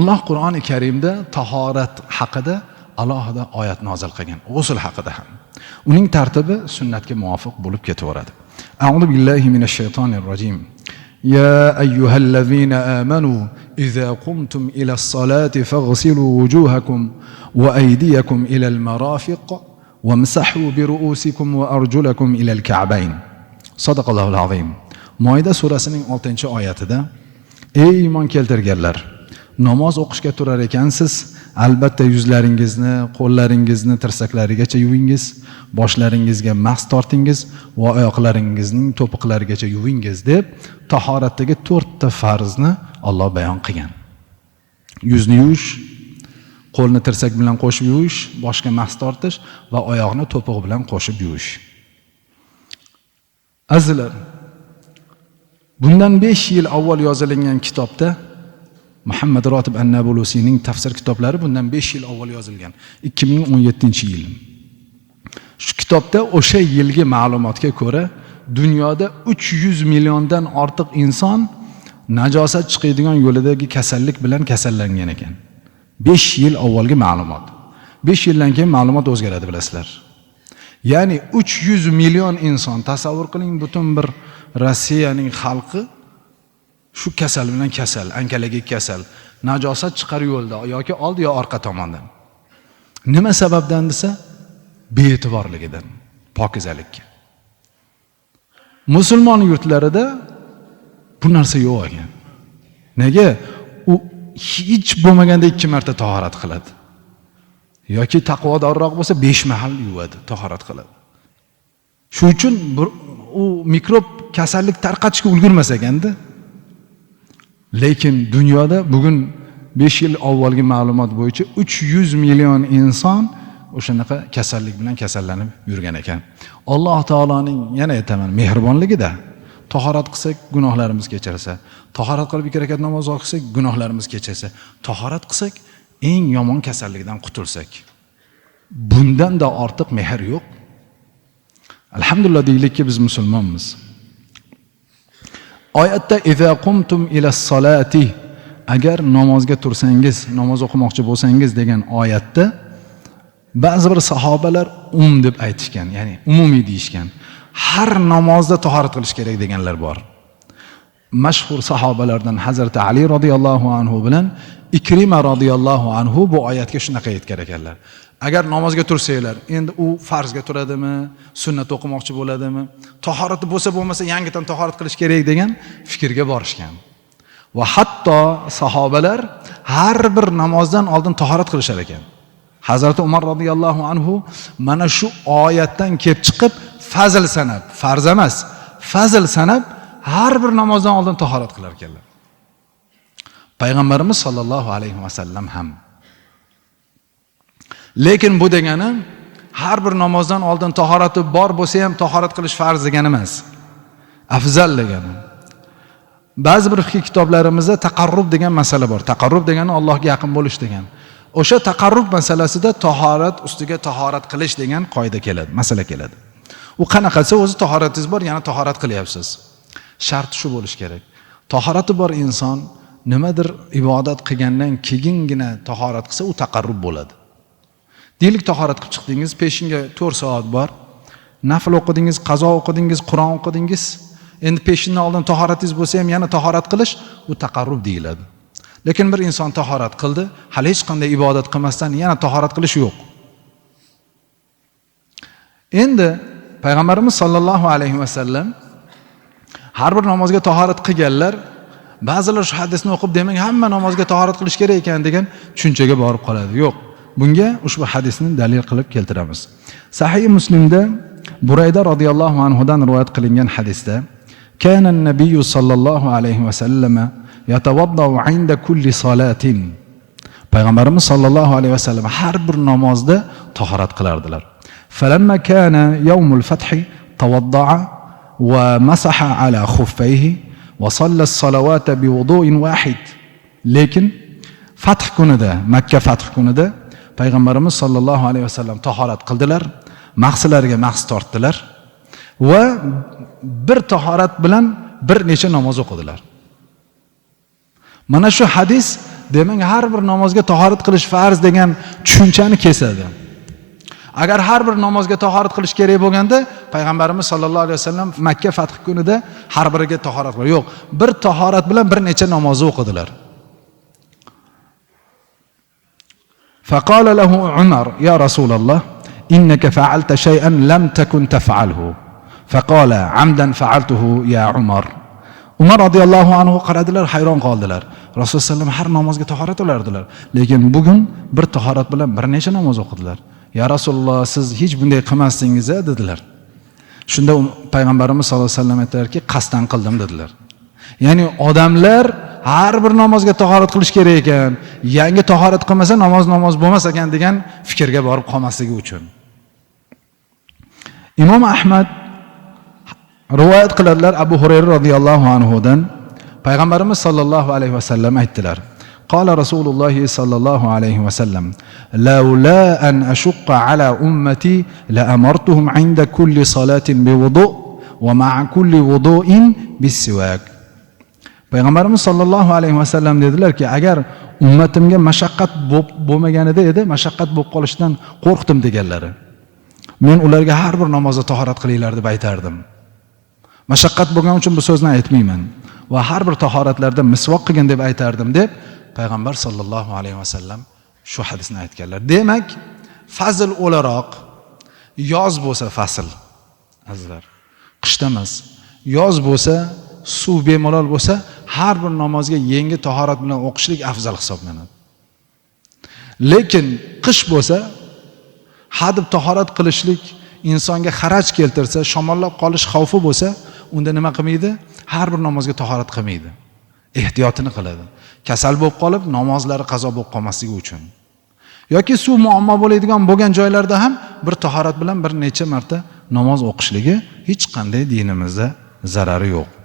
alloh qur'oni karimda tahorat haqida alohida oyat nozil qilgan g'usul haqida ham uning tartibi sunnatga muvofiq bo'lib ketaveradi أعوذ بالله من الشيطان الرجيم يا أيها الذين آمنوا إذا قمتم إلى الصلاة فاغسلوا وجوهكم وأيديكم إلى المرافق وامسحوا برؤوسكم وأرجلكم إلى الكعبين صدق الله العظيم moyda surasining oltinchi oyatida ey iymon keltirganlar namoz o'qishga turar ekansiz albatta yuzlaringizni qo'llaringizni tirsaklarigacha yuvingiz boshlaringizga mas tortingiz va oyoqlaringizning to'piqlarigacha yuvingiz deb tahoratdagi to'rtta farzni olloh bayon qilgan. Yuzni yuvish qo'lni tirsak bilan qo'shib yuvish boshga mas tortish va oyoqni to'piq bilan qo'shib yuvish. Azizlar bundan besh yil avval yozilingan kitobda muhammad rotib an nabulusiyning tafsir kitoblari bundan besh yil avval yozilgan. ikki ming o'n yettinchi yil. Shu kitobda o'sha yilgi ma'lumotga ko'ra dunyoda uch yuz milliondan ortiq inson najosat chiqadigan yo'lidagi kasallik bilan kasallangan ekan. Besh yil avvalgi ma'lumot. Besh yildan keyin ma'lumot o'zgaradi bilasizlar. Ya'ni uch yuz million inson tasavvur qiling butun bir rossiyaning xalqi shu kasal bilan kasal ankalagi kasal. Najosat chiqar yo'lda yoki old yo orqa tomondan. Nima sababdan desa bee'tiborligidan pokizalikka. Musulmon yurtlarida bu narsa yo'q ekan. Nega? U hech bo'lmaganda ikki marta tahorat qiladi. Yoki taqvodorroq bo'lsa besh mahal yuvadi tahorat qiladi. Shuning uchun u mikrob kasallik tarqatishga ulgurmas ekanda lekin dunyoda bugun besh yil avvalgi ma'lumot bo'yicha uch yuz million inson o'shanaqa kasallik bilan kasallanib yurgan ekan. Alloh taoloning yana aytaman mehribonligida tahorat qilsak gunohlarimiz kechirsa tahorat qilib ikki rakat namoz o'qisak gunohlarimiz kechirsa tahorat qilsak eng yomon kasallikdan qutulsak. Bundanda ortiq mehr yo'q. Alhamdulillah deylikki biz musulmonmiz. Oyatda iza qumtum ila solati agar namozga tursangiz namoz o'qimoqchi bo'lsangiz degan oyatda ba'zi bir sahobalar um deb aytishgan ya'ni umumiy deyishgan. Har namozda tahorat qilish kerak deganlar bor. Mashhur sahobalardan hazrati ali roziyallohu anhu bilan ikrima roziyallohu anhu bu oyatga shunaqa aytgan ekanlar. Agar namozga tursanglar endi u farzga turadimi sunnat o'qimoqchi bo'ladimi tahorati bo'lsa bo'lmasa yangidan tahorat qilish kerak degan fikrga borishgan. Va hatto sahobalar har bir namozdan oldin tahorat qilishar ekan. Hazrati umar roziyallohu anhu mana shu oyatdan kelib chiqib fazl sanab farz emas fazl sanab har bir namozdan oldin tahorat qilar ekanlar. Payg'ambarimiz sollallohu alayhi vasallam ham. Lekin bu degani har bir namozdan oldin tahorati bor bo'lsa ham tahorat qilish farz degani emas. Afzal degani. Ba'zi bir fiqh kitoblarimizda taqarrub degan masala bor. Taqarrub degani allohga yaqin bo'lish degan. O'sha taqarrub masalasida tahorat ustiga tahorat qilish degan qoida keladi masala keladi. U qanaqasi o'zi tahoratingiz bor yana tahorat qilyapsiz. Shart shu bo'lishi kerak. Tahorati bor inson nimadir ibodat qilgandan keyingina tahorat qilsa u taqarrub bo'ladi. Deylik tahorat qilib chiqdingiz peshinga to'rt soat bor. Nafl o'qidingiz qazo o'qidingiz qur'on o'qidingiz. Endi peshindan oldin tahoratingiz bo'lsa ham yana tahorat qilish u taqarrub deyiladi. Lekin bir inson tahorat qildi hali hech qanday ibodat qilmasdan yana tahorat qilish yo'q. Endi payg'ambarimiz sollallohu alayhi vasallam har bir namozga tahorat qilganlar ba'zilar shu hadisni o'qib demak hamma namozga tahorat qilish kerak ekan degan tushunchaga borib qoladi. Yo'q bunga ushbu hadisni dalil qilib keltiramiz. Sahih muslimda burayda roziyallohu anhudan rivoyat qilingan hadisda kana nabiy sollallohu alayhi vasallam yatawaddau inda kulli salatin. Payg'ambarimiz sollallohu alayhi vasallam har bir namozda tahorat qilardilar. Falamma kana yawmul الفتح tawaddaa va masaha ala xuffayhi va salla salavata biwudu'in wahid lekin fath kunida makka fath kunida payg'ambarimiz sollallohu alayhi vasallam tahorat qildilar mahsilariga mahs tortdilar va bir tahorat bilan bir necha namoz o'qidilar. Mana shu hadis demak har bir namozga tahorat qilish farz degan tushunchani kesadi. agar har bir namozga tahorat qilish kerak bo'lganda payg'ambarimiz sollallohu alayhi vasallam makka fathi kunida har biriga tahorat qildi yo'q bir tahorat bilan bir necha namozni o'qidilar فقال له عمر يا رسول الله إنك فعلت شيئا لم تكن تفعله فقال عمدا فعلته يا عمر umar roziyallohu anhu qaradilar hayron qoldilar rasululloh alayhi vasallam har namozga tahorat olardilar lekin bugun bir tahorat bilan bir necha namoz o'qidilar Ya rasululloh siz hech bunday qilmasdingiz a dedilar. Shunda payg'ambarimiz sallallohu alayhi vasallam aytdilarki qasddan qildim dedilar. Ya'ni odamlar har bir namozga tahorat qilish kerak ekan yangi tahorat qilmasa namoz namoz bo'lmas ekan degan fikrga borib qolmasligi uchun. Imom ahmad rivoyat qiladilar abu hurayra roziyallohu anhudan. Payg'ambarimiz sollallohu alayhi vasallam aytdilar قال رسول الله صلى الله عليه وسلم لولا أن أشق على أمتي لأمرتهم عند كل صلاة بوضوء ومع كل وضوء بالسواك payg'ambarimiz sollallohu alayhi vasallam dedilarki agar ummatimga mashaqqat bo'p- bo'lmaganida edi mashaqqat bo'lib qolishidan qo'rqdim deganlari men ularga har bir namozda tahorat qilinglar deb aytardim mashaqqat bo'lgani uchun bu so'zni aytmayman va har bir tahoratlarda misvoq qilgin deb aytardim deb payg'ambar sollallohu alayhi vasallam shu hadisni aytganlar. Demak fazl o'laroq yoz bo'lsa fasl azizlar. Qishda emas yoz bo'lsa suv bemalol bo'lsa har bir namozga yangi tahorat bilan o'qishlik afzal hisoblanadi. Lekin qish bo'lsa hadeb tahorat qilishlik insonga xaraj keltirsa shamollab qolish xavfi bo'lsa unda nima qilmaydi? Har bir namozga tahorat qilmaydi. Ehtiyotini qiladi. Kasal bo'lib qolib namozlari qazo bo'lib qolmasligi uchun. Yoki suv muammo bo'ladigan bo'lgan joylarda ham bir tahorat bilan bir necha marta namoz o'qishligi hech qanday dinimizda zarari yo'q.